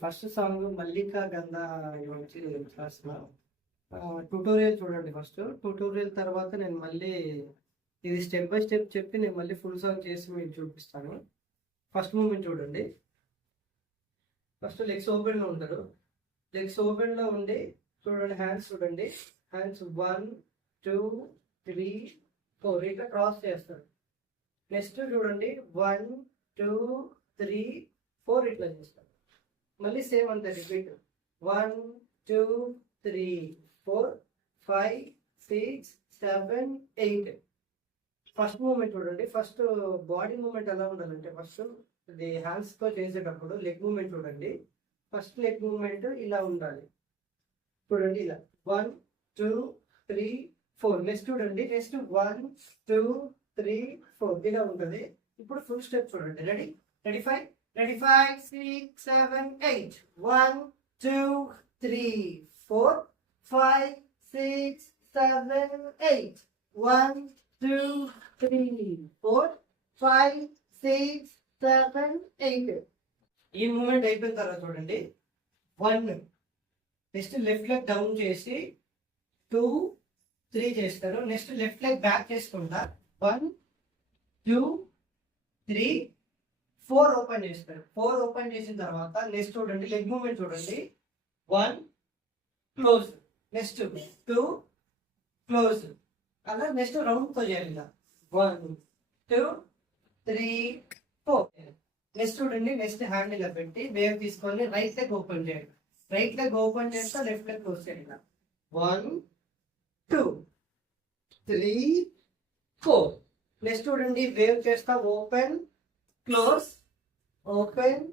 First song 'Mallika గంధ' నుంచి చేస్తున్నా. ట్యుటోరియల్ చూడండి ఫస్ట్. ట్యుటోరియల్ తర్వాత నేను మళ్ళీ ఇది స్టెప్ బై స్టెప్ చెప్పి నేను మళ్ళీ ఫుల్ సాంగ్ చేసి మీకు చూపిస్తాను. ఫస్ట్ మూమెంట్ చూడండి. ఫస్ట్ లెగ్స్ ఓపెన్‌లో ఉంటారు. లెగ్స్ ఓపెన్‌లో ఉండి చూడండి, హ్యాండ్స్ చూడండి. హ్యాండ్స్ 1, 2, 3, 4 ఇట్లా క్రాస్ చేస్తారు. నెక్స్ట్ చూడండి 1, 2, 3, 4 ఇట్లా చేస్తారు. మళ్ళీ సేమ్ అంతే రిపీట్. 1, 2, 3, 4, 5, 6, 7, 8. ఫస్ట్ మూమెంట్ చూడండి. ఫస్ట్ బాడీ మూమెంట్ ఎలా ఉండాలంటే ఫస్ట్ ఇది హ్యాండ్స్తో చేసేటప్పుడు లెగ్ మూమెంట్ చూడండి. ఫస్ట్ లెగ్ మూమెంట్ ఇలా ఉండాలి. చూడండి ఇలా 1, 2, 3, 4. నెక్స్ట్ చూడండి. నెక్స్ట్ 1, 2, 3, 4 ఇలా ఉంటుంది. ఇప్పుడు ఫుల్ స్టెప్ చూడండి. రెడీ 5, 6, 7, 8. 1, 2, 3, 4, 5, 6, 7, 8. 1, 2, 3, 4, 5, 6, 7, 8. ఈ మూమెంట్ అయిపోయిన తర్వాత చూడండి 1. నెక్స్ట్ లెఫ్ట్ లెగ్ డౌన్ చేసి 2, 3 చేస్తారు. నెక్స్ట్ లెఫ్ట్ లెగ్ బ్యాక్ చేసుకుంటా 1, 2, 3, 4 ఓపెన్ చేస్తారు. 4 ఓపెన్ చేసిన తర్వాత నెక్స్ట్ చూడండి లెగ్ మూమెంట్ చూడండి. 1 క్లోజ్, నెక్స్ట్ 2 క్లోజ్, అలా నెక్స్ట్ రౌండ్ తో చేయాలి. 1, 2, 3, 4. నెక్స్ట్ చూడండి. నెక్స్ట్ హ్యాండ్ ఇలా పెట్టి వేవ్ తీసుకొని రైట్ లెగ్ ఓపెన్ చేయండి. రైట్ లెగ్ ఓపెన్ చేస్తా, లెఫ్ట్ లెగ్ క్లోజ్ చేయండి. 1, 2, 3, 4. నెక్స్ట్ చూడండి వేవ్ చేస్తా, open close, open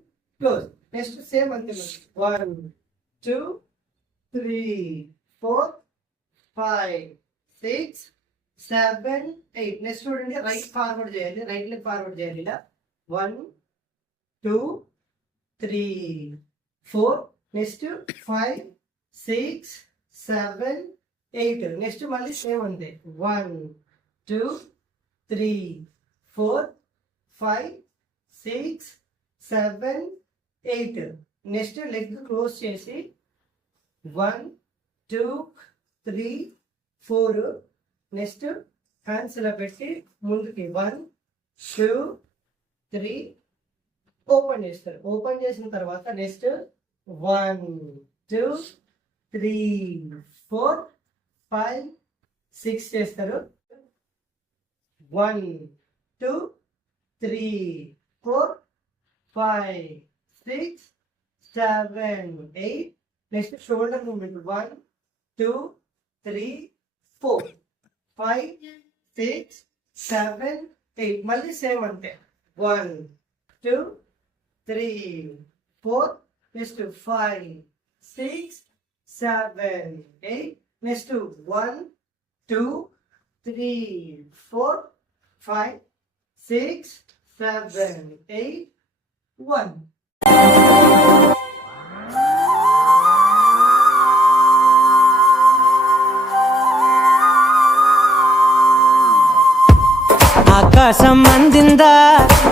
close. Next same అంతే. 1, 2, 3, 4, 5, 6, 7, 8. నెక్స్ట్ చూడండి రైట్ ఫార్వర్డ్ చేయాలి, రైట్ లెగ్ ఫార్వర్డ్ చేయాలి. ఇలా 1, 2, 3, 4. నెక్స్ట్ 5, 6, 7, 8. నెక్స్ట్ మళ్ళీ సేమ్ అంతే. 1, 2, 3, 4, 5, 6, 7, 8. నెక్స్ట్ లెగ్ క్లోజ్ చేసి 1, 2, 3, 4. నెక్స్ట్ హ్యాండ్స్ ఇలా పెట్టి ముందుకి 1, 2, 3 ఓపెన్ చేస్తారు. ఓపెన్ చేసిన తర్వాత నెక్స్ట్ 1, 2, 3, 4, 5, 6 చేస్తారు. 1, 2, 3, 4, 5, 6, 7, 8. Next shoulder movement 1, 2, 3, 4, 5, 6, 7, 8. మళ్ళీ సేమ్ అంటే 1, 2, 3, 4. నెక్స్ట్ 5, 6, 7, 8. నెక్స్ట్ 1, 2, 3, 4, 5, 6, 7, 8, 1. ఆకాశం అందిందా,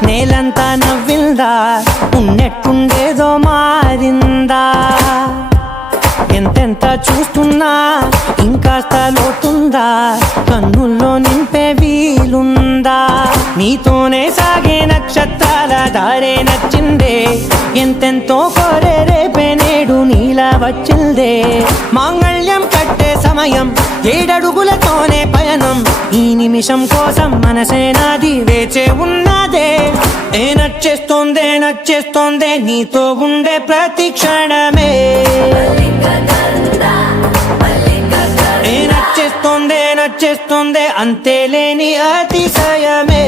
నేలంతా నవ్విందా, ఉన్నట్టుండేదో మారిందా. ఎంతెంత చూస్తున్నా ఇంకాస్త లోతుందా, కన్నుల్లో నింపే వీలుందా. నీతోనే సాగే నక్షత్రాల దారే నచ్చిందే, ఎంతెంతో కోరే రేపే నేడు నీలా వచ్చిందే. మాంగళ్యం కట్టే సమయం 7 అడుగులతోనే పయనం, ఈ నిమిషం కోసం మనసే నాది వేచే ఉన్నదే. నచ్చేస్తోందే నచ్చేస్తోందే నీతో ఉండే ప్రతి క్షణమే. నచ్చేస్తోందే నచ్చేస్తోందే అంతే లేని అతిశయమే.